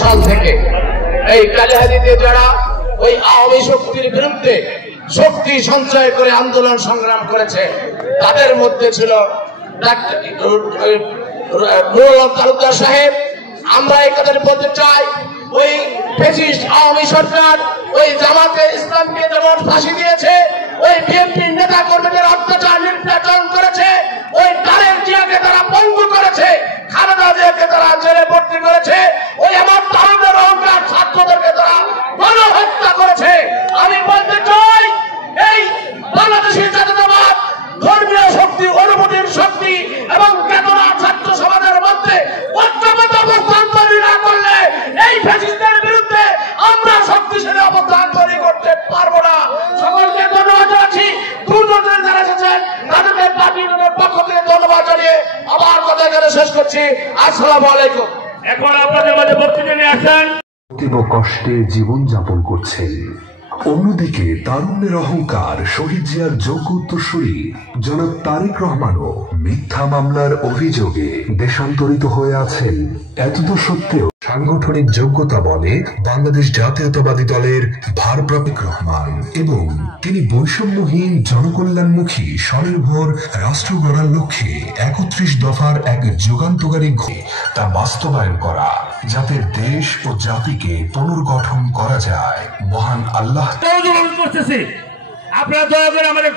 সাল থেকে এই কালিহাদীতে যারা ওই আওয়ামী শক্তির বিরুদ্ধে শক্তি সঞ্চয় করে আন্দোলন সংগ্রাম করেছে, তাদের মধ্যে ছিল নুরুল তালুকদার সাহেব। আমরা এই কথা বলতে চাই, ওই ফ্যাসিস্ট আওয়ামী সরকার ওই জামাতে ইসলামকে যেমন ফাঁসি দিয়েছে, ওই বিএনপির নেতা কর্মীদের অত্যাচার নির্যাতন করেছে, ওই তারেক জিয়াকে তারা পঙ্গু করেছে, খালেদা জিয়াকে তারা জেলে ভর্তি করেছে, ওই আমার তরুণের অহংকার ছাত্রদেরকে তারা গণহত্যা করেছে। আমি বলতে চাই, এই বাংলাদেশের জাতীয়তাবাদ ধর্মীয় শক্তি, অনুভূতির শক্তি এবং চেতনা ছাত্র সমাজের মধ্যে ঐক্যবদ্ধ অবস্থান তৈরি না করলে এই ফ্যাসিস্টদের বিরুদ্ধে আমরা শক্তিশালী অবস্থান তৈরি করতে পারবো না। সকলকে ধন্যবাদ জানাচ্ছি। দুর্যোগের যারা এসেছেন তাদেরকে পার্টির পক্ষ থেকে ধন্যবাদ জানিয়ে আবার কথা এখানে শেষ করছি। আসসালামু আলাইকুম। এখন আপনাদের মাঝে বক্তব্য নিয়ে আসেন। কষ্টে জীবন যাপন করছেন, অন্যদিকে তারুণ্যের অহংকার শহীদ জিয়ার যোগ্য উত্তরসূরি জনাব তারেক রহমানও মিথ্যা মামলার অভিযোগে দেশান্তরিত হয়ে আছেন। এতদ সত্ত্বেও সাংগঠনিক যোগ্যতা বলে বাংলাদেশ জাতীয়তাবাদী দলের ভারপ্রাপ্ত রহমান এবং তিনি বৈষম্যহীন জনকল্যাণমুখী স্বনির্ভর রাষ্ট্র গড়ার লক্ষ্যে ৩১ দফার এক যুগান্তকারী তা বাস্তবায়ন করা, যাতে দেশ ও জাতিকে পুনর্গঠন করা যায়। মহান আল্লাহ করতেছে। আপনারা দয়া করে আমাদের